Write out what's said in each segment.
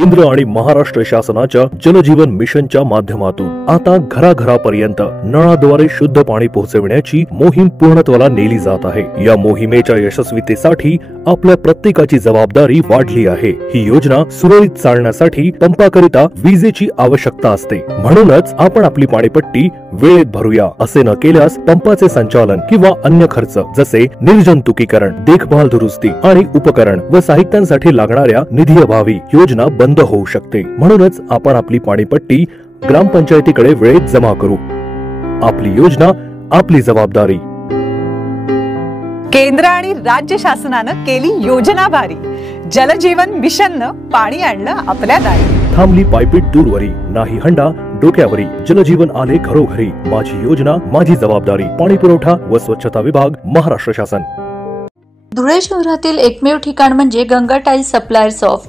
केंद्र आणि महाराष्ट्र शासनाच्या जलजीवन मिशनच्या माध्यमातून आता घराघरापर्यंत नळाद्वारे शुद्ध पाणी पोहोचविण्याची मोहीम पूर्णत्वाला नेली जात आहे। या मोहिमेच्या यशस्वीतेसाठी आपल्या प्रत्येकाची जबाबदारी वाढली आहे। ही योजना सुरळीत चालण्यासाठी पंपाकरिता विजेची आवश्यकता असते, म्हणूनच आपण आपली पाणीपट्टी वेळेत भरूया। असे न केल्यास पंपाचे संचालन किंवा अन्य खर्च जसे निर्जंतुकीकरण, देखभाल, दुरुस्ती आणि उपकरण व साहित्यांसाठी लागणाऱ्या निधीअभावी योजना बंद होऊ शकते। म्हणूनच आपण आपली पाणीपट्टी ग्रामपंचायतीकडे वेळेत जमा करू। आपली योजना, आपली जबाबदारी। केंद्र आणि राज्य शासनानं केली योजना भारी। जलजीवन मिशननं पाणी आणलं आपल्या दारी। थांबली पायपीट दूरवरी, नाही हंडा डोक्यावरी। जलजीवन आले घरोघरी, माझी योजना माझी जबाबदारी। पाणी पुरवठा व स्वच्छता विभाग, महाराष्ट्र शासन। धुळे शहरातील एकमेव ठिकाण म्हणजे गंगा टाइल्स सप्लायर्स ऑफ।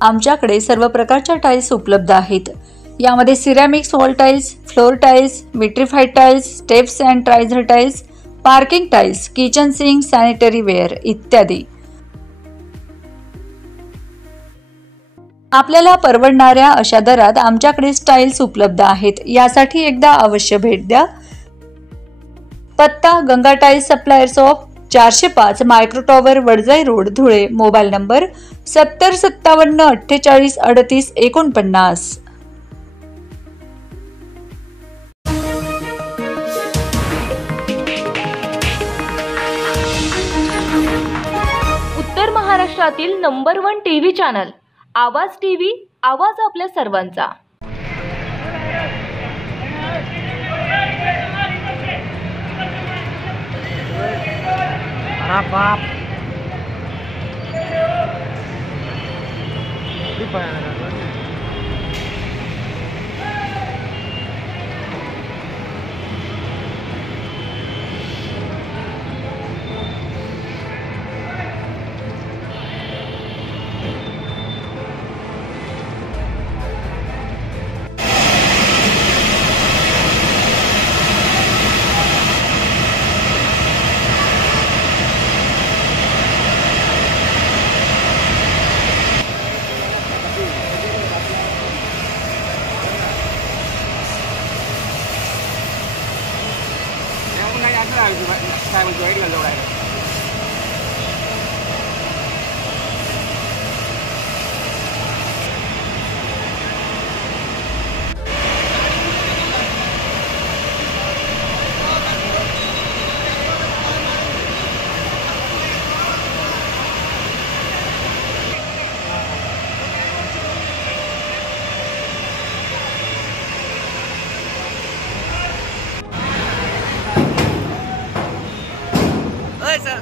आमच्याकडे सर्व प्रकारच्या टाइल्स उपलब्ध आहेत। यामध्ये ceramics wall tiles, floor tiles, vitrified tiles, steps and riser tiles, parking tiles, kitchen sink, sanitary ware इत्यादी। आपल्याला परवडणाऱ्या अशा दरात आमच्याकडे टाइल्स उपलब्ध आहेत। यासाठी एकदा अवश्य भेट द्या। पत्ता Ganga tiles suppliers of, 405 micro tower, Wadjai road, Dhule. Mobile number 7057483849। उत्तर महाराष्ट्रातील number 1 TV channel Awaaz TV, आवाज आपल्या सर्वांचा। बाप sai mình chơi lần lâu này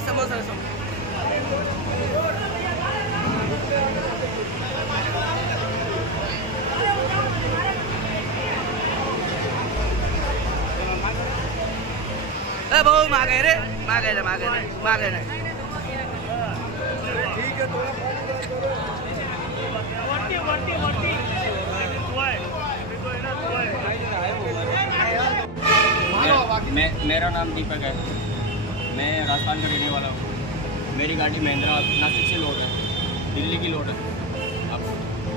समोर भाऊ मागे रे, मागे नाही ठीक है। मेरा नाम दीपक है, मैं राजस्थान का रहने वाला हूँ। मेरी गाड़ी महिंद्रा नासिक से लोड है, दिल्ली की लोड है। अब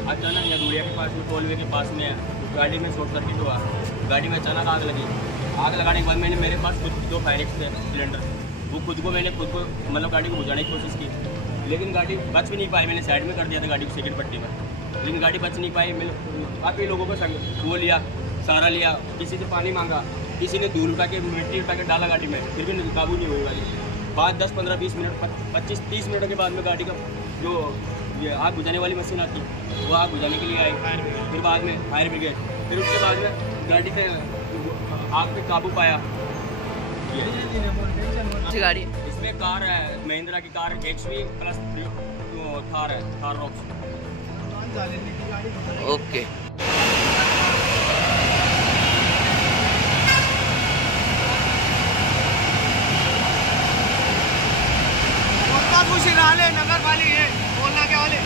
अचानक या धुलिया के पास में, टोलवे के पास में गाड़ी में शॉर्ट सर्किट हुआ। गाड़ी में अचानक आग लगी। आग लगाने के बाद मैंने मेरे पास खुद 2 फायर एक्सटिंग्विशर सिलेंडर, वो मैंने खुद को मतलब गाड़ी को बुझाने की कोशिश की, लेकिन गाड़ी बच भी नहीं पाई। मैंने साइड में कर दिया था गाड़ी को सेकंड पट्टी में, लेकिन गाड़ी बच नहीं पाई। मैंने काफ़ी लोगों को वो लिया, सहारा लिया, किसी से पानी मांगा, किसी ने धूल उठा के मिट्टी उठा के डाला गाड़ी में, फिर भी काबू नहीं हुई गाड़ी। 5, 10, 15, 20 मिनट, 25, 30 मिनट के बाद में गाड़ी का जो ये आग बुझाने वाली मशीन आती, वो आग बुझाने के लिए आई। फिर बाद में फायर ब्रिगेड, फिर उसके बाद में गाड़ी पे आग पे काबू पाया। गाड़ी इसमें कार है, महिंद्रा की कार XV प्लस थार है, थार रॉक्स। ओके। नगर वाली है, बोलना क्या वाले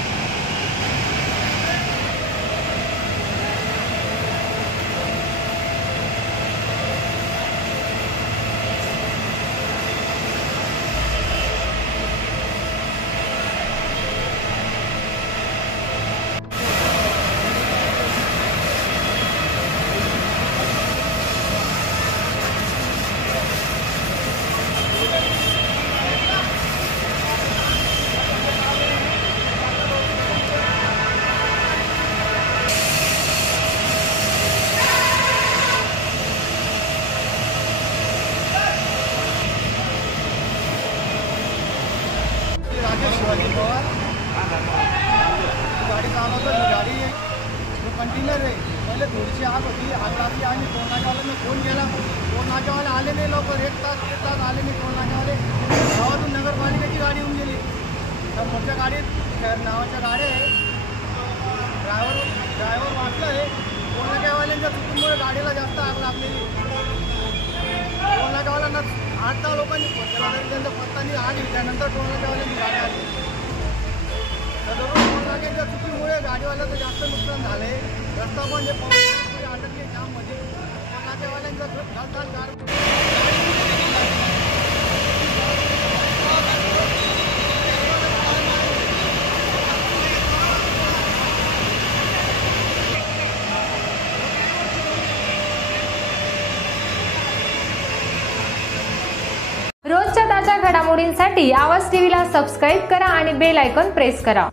क्लिअर आहे. पहिले थोडीशी आग होती, आग लागली आणि टोल नाक्यावाल्यांना फोन केला. टोल नाक्यावाले आले नाही लवकर, एक तास आले नाही टोल नाक्यावाले. गावातून नगरपालिकेची गाडी येऊन गेली. तर मोठ्या गाडीत नावाच्या गाड्या आहे. ड्रायव्हर वाचला आहे. टोल नाक्यावाल्यांच्या चुकीमुळे गाडीला जास्त आग लागलेली. टोल नाक्यावाल्यांना 8-10 लोकांनी फोन केला तरी त्यांचा पत्ता नाही. आग त्यानंतर टोल नाक्यावाल्यांची गाडी आली. तर टोल नाक्याच्या चुकीमुळे गाडीवाल्याचं जास्त नुकसान झालं आहे. रस्ता पण जे पाऊस अटकले जाममध्ये. टोल नाक्यावाल्यांचं घालताल रोजच्या ताज्या घडामोडींसाठी आवाज टीव्हीला सबस्क्राईब करा आणि बेल आयकॉन प्रेस करा.